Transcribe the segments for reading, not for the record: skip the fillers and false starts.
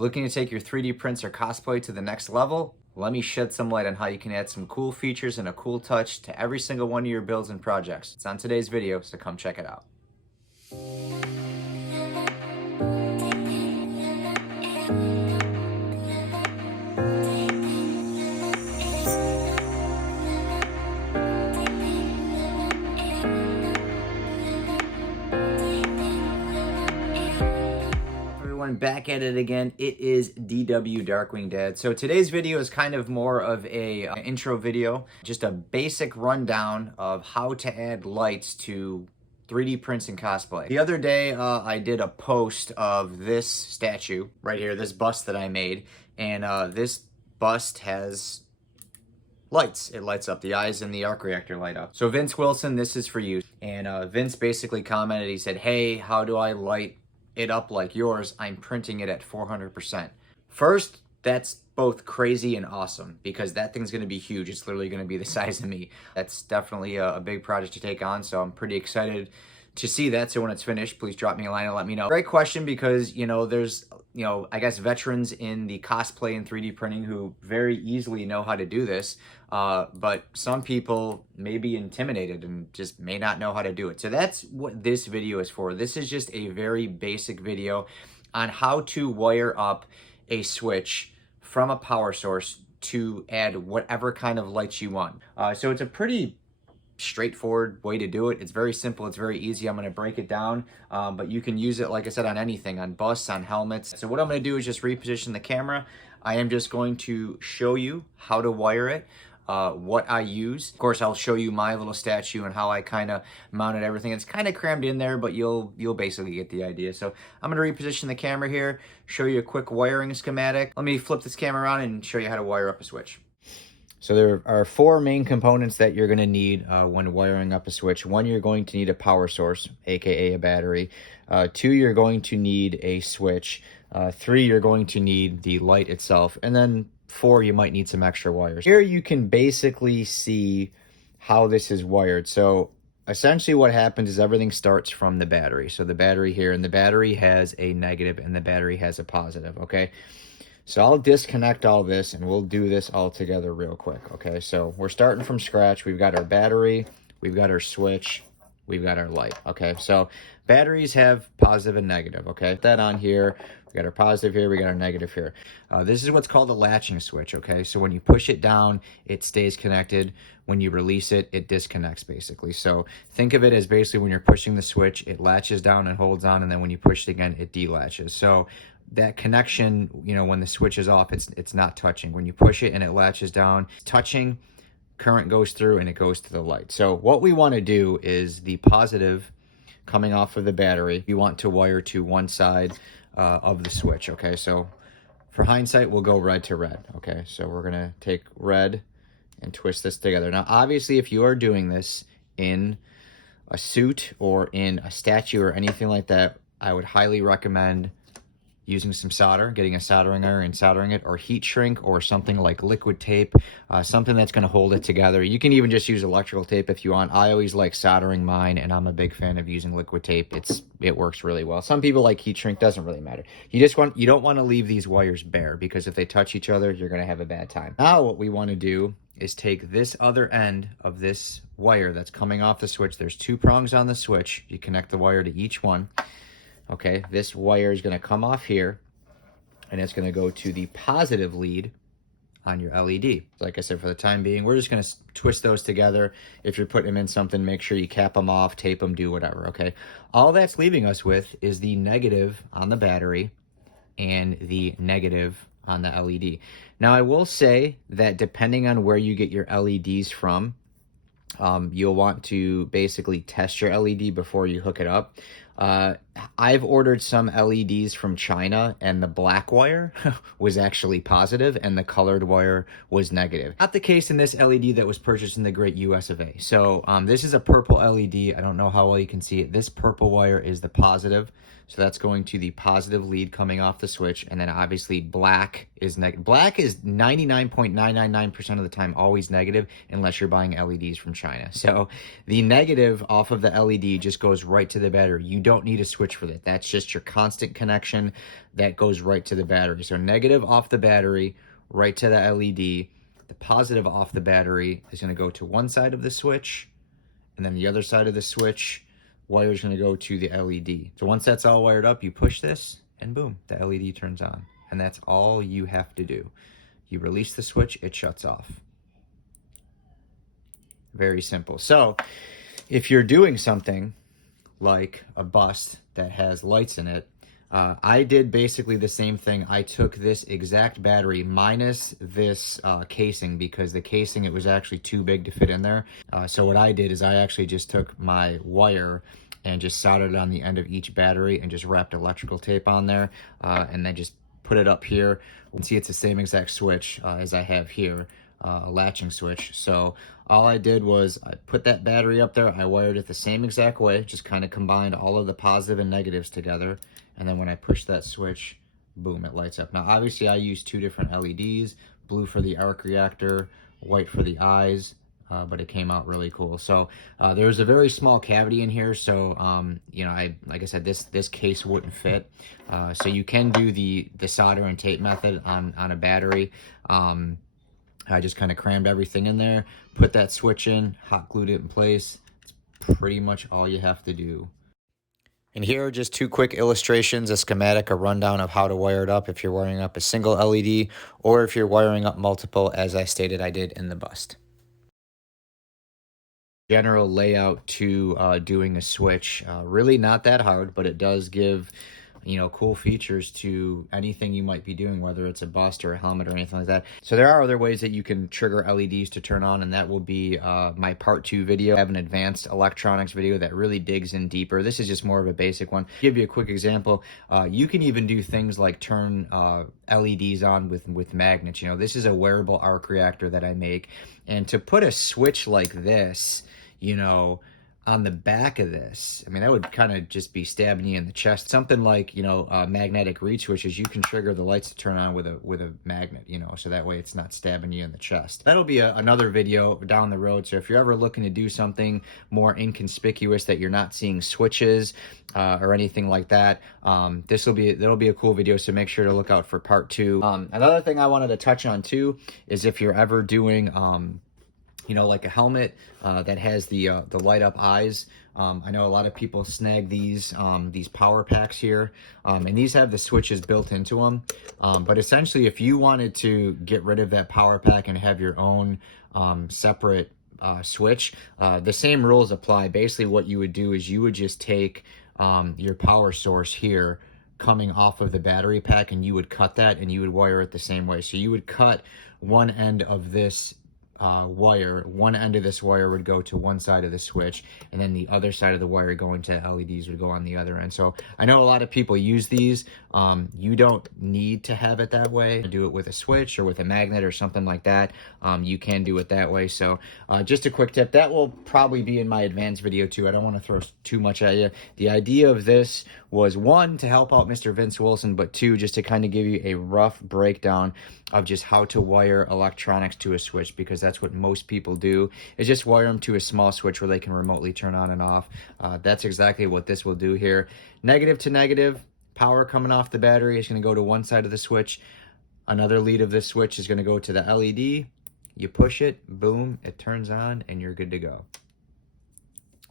Looking to take your 3D prints or cosplay to the next level? Let me shed some light on how you can add some cool features and a cool touch to every single one of your builds and projects. It's on today's video, so come check it out. Back at it again. It is DW Darkwing Dad. So today's video is kind of more of a intro video, just a basic rundown of how to add lights to 3D prints and cosplay. The other day I did a post of this statue right here, this bust that I made, and this bust has lights. It lights up. The eyes and the arc reactor light up. So Vince Wilson, this is for you. And Vince basically commented, he said, hey, how do I light it up like yours? I'm printing it at 400%. First, that's both crazy and awesome because that thing's going to be huge. It's literally going to be the size of me. That's definitely a big project to take on, so I'm pretty excited to see that. So when it's finished, please drop me a line and let me know. Great question, because there's I guess veterans in the cosplay and 3D printing who very easily know how to do this, but some people may be intimidated and just may not know how to do it. So that's what this video is for. This is just a very basic video on how to wire up a switch from a power source to add whatever kind of lights you want. So it's a pretty straightforward way to do it. It's very simple. It's very easy. I'm going to break it down, but you can use it, like I said, on anything, on busts, on helmets. So what I'm going to do is just reposition the camera. I am just going to show you how to wire it, what I use. Of course, I'll show you my little statue and how I kind of mounted everything. It's kind of crammed in there, but you'll basically get the idea. So I'm going to reposition the camera here, show you a quick wiring schematic. Let me flip this camera around and show you how to wire up a switch. So there are four main components that you're going to need when wiring up a switch. One, you're going to need a power source, aka a battery. Two, you're going to need a switch. Three, you're going to need the light itself. And then four, you might need some extra wires. Here you can basically see how this is wired. So essentially what happens is everything starts from the battery. So the battery here, and the battery has a negative and the battery has a positive, okay? So I'll disconnect all this and we'll do this all together real quick, okay? So we're starting from scratch. We've got our battery, we've got our switch, we've got our light, okay? So batteries have positive and negative, okay? Put that on here. We got our positive here, we got our negative here. This is what's called a latching switch, okay? So when you push it down, it stays connected. When you release it, it disconnects, basically. So think of it as basically when you're pushing the switch, it latches down and holds on, and then when you push it again, it delatches. So that connection, when the switch is off, it's not touching. When you push it and it latches down, it's touching, current goes through, and it goes to the light. So what we want to do is the positive coming off of the battery, we want to wire to one side of the switch, okay? So for hindsight, we'll go red to red, okay? So we're going to take red and twist this together. Now, obviously, if you are doing this in a suit or in a statue or anything like that, I would highly recommend using some solder, getting a soldering iron and soldering it, or heat shrink, or something like liquid tape, something that's going to hold it together. You can even just use electrical tape if you want. I always like soldering mine, and I'm a big fan of using liquid tape. It works really well. Some people like heat shrink, doesn't really matter. You don't want to leave these wires bare, because if they touch each other, you're going to have a bad time. Now what we want to do is take this other end of this wire that's coming off the switch. There's two prongs on the switch. You connect the wire to each one. Okay, this wire is going to come off here, and it's going to go to the positive lead on your LED. Like I said, for the time being, we're just going to twist those together. If you're putting them in something, make sure you cap them off, tape them, do whatever, okay? All that's leaving us with is the negative on the battery and the negative on the LED. Now, I will say that depending on where you get your LEDs from, you'll want to basically test your LED before you hook it up. I've ordered some LEDs from China, and the black wire was actually positive and the colored wire was negative. Not the case in this LED that was purchased in the great US of A. So this is a purple LED. I don't know how well you can see it. This purple wire is the positive. So that's going to the positive lead coming off the switch. And then obviously black is negative. Black is 99.999% of the time always negative unless you're buying LEDs from China. So the negative off of the LED just goes right to the battery. You don't need to switch switch for that. That's just your constant connection that goes right to the battery. So negative off the battery, right to the LED. The positive off the battery is going to go to one side of the switch, and then the other side of the switch wire is going to go to the LED. So once that's all wired up, you push this, and boom, the LED turns on. And that's all you have to do. You release the switch, it shuts off. Very simple. So if you're doing something like a bust that has lights in it, I did basically the same thing. I took this exact battery minus this casing, because the casing, it was actually too big to fit in there. So what I did is I actually just took my wire and just soldered it on the end of each battery and just wrapped electrical tape on there, and then just put it up here. You can see it's the same exact switch as I have here, a latching switch. So all I did was I put that battery up there, I wired it the same exact way, just kind of combined all of the positive and negatives together. And then when I push that switch, boom, it lights up. Now, obviously, I used two different LEDs, blue for the arc reactor, white for the eyes, but it came out really cool. So there's a very small cavity in here, so you know, like I said, this case wouldn't fit. So you can do the solder and tape method on a battery. I just kind of crammed everything in there, put that switch in, hot glued it in place. It's pretty much all you have to do. And here are just two quick illustrations, a schematic, a rundown of how to wire it up if you're wiring up a single LED or if you're wiring up multiple, as I stated I did in the bust. General layout to doing a switch, really not that hard, but it does give, you know, cool features to anything you might be doing, whether it's a bust or a helmet or anything like that. So there are other ways that you can trigger LEDs to turn on, and that will be my part 2 video. I have an advanced electronics video that really digs in deeper. This is just more of a basic one. To give you a quick example, you can even do things like turn LEDs on with magnets. You know, this is a wearable arc reactor that I make, and to put a switch like this, you know, on the back of this, I mean, that would kind of just be stabbing you in the chest. Something like, you know, magnetic reed switches, you can trigger the lights to turn on with a magnet, you know, so that way it's not stabbing you in the chest. That'll be another video down the road. So if you're ever looking to do something more inconspicuous that you're not seeing switches or anything like that, that'll be a cool video. So make sure to look out for part 2. Another thing I wanted to touch on too is if you're ever doing you know, like a helmet that has the light up eyes. I know a lot of people snag these power packs here, and these have the switches built into them. But essentially, if you wanted to get rid of that power pack and have your own separate switch, the same rules apply. Basically, what you would do is you would just take your power source here coming off of the battery pack, and you would cut that and you would wire it the same way. So you would cut one end of this wire, one end of this wire would go to one side of the switch, and then the other side of the wire going to LEDs would go on the other end. So I know a lot of people use these. You don't need to have it that way. Do it with a switch or with a magnet or something like that. You can do it that way. So just a quick tip, that will probably be in my advanced video too. I don't want to throw too much at you. The idea of this was, 1, to help out Mr. Vince Wilson, but 2, just to kind of give you a rough breakdown of just how to wire electronics to a switch, because that's what most people do, is just wire them to a small switch where they can remotely turn on and off. That's exactly what this will do here. Negative to negative, power coming off the battery is going to go to one side of the switch. Another lead of this switch is going to go to the LED. You push it, boom, it turns on, and you're good to go.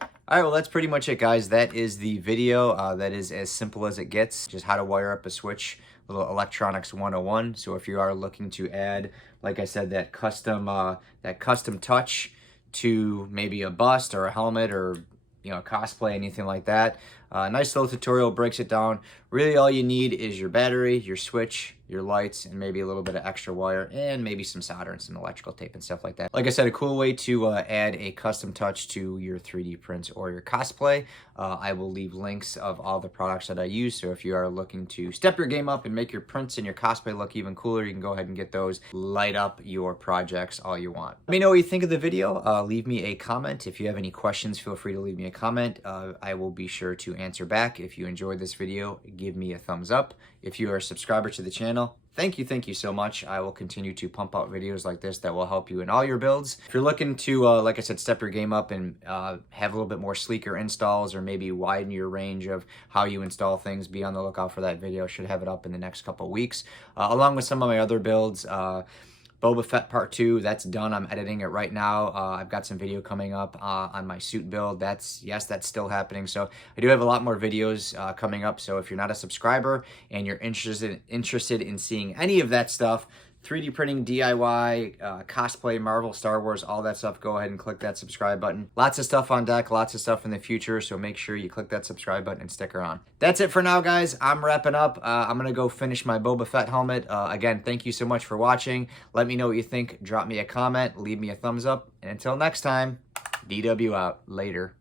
All right, well, that's pretty much it, guys. That is the video. That is as simple as it gets, just how to wire up a switch, little electronics 101. So if you are looking to add, like I said, that custom touch to maybe a bust or a helmet or, you know, cosplay, anything like that, nice little tutorial breaks it down. Really all you need is your battery, your switch, your lights, and maybe a little bit of extra wire, and maybe some solder and some electrical tape and stuff like that. Like I said, a cool way to add a custom touch to your 3D prints or your cosplay. I will leave links of all the products that I use, so if you are looking to step your game up and make your prints and your cosplay look even cooler, you can go ahead and get those. Light up your projects all you want. Let me know what you think of the video. Leave me a comment. If you have any questions, feel free to leave me a comment. I will be sure to answer back. If you enjoyed this video, give me a thumbs up. If you are a subscriber to the channel, thank you so much. I will continue to pump out videos like this that will help you in all your builds. If you're looking to, like I said, step your game up and have a little bit more sleeker installs, or maybe widen your range of how you install things, be on the lookout for that video. Should have it up in the next couple weeks, along with some of my other builds. Boba Fett Part 2, that's done. I'm editing it right now. I've got some video coming up on my suit build. That's still happening. So I do have a lot more videos coming up. So if you're not a subscriber and you're interested in seeing any of that stuff, 3D printing, DIY, cosplay, Marvel, Star Wars, all that stuff, go ahead and click that subscribe button. Lots of stuff on deck, lots of stuff in the future, so make sure you click that subscribe button and stick around. That's it for now, guys. I'm wrapping up. I'm going to go finish my Boba Fett helmet. Again, thank you so much for watching. Let me know what you think. Drop me a comment, leave me a thumbs up, and until next time, DW out. Later.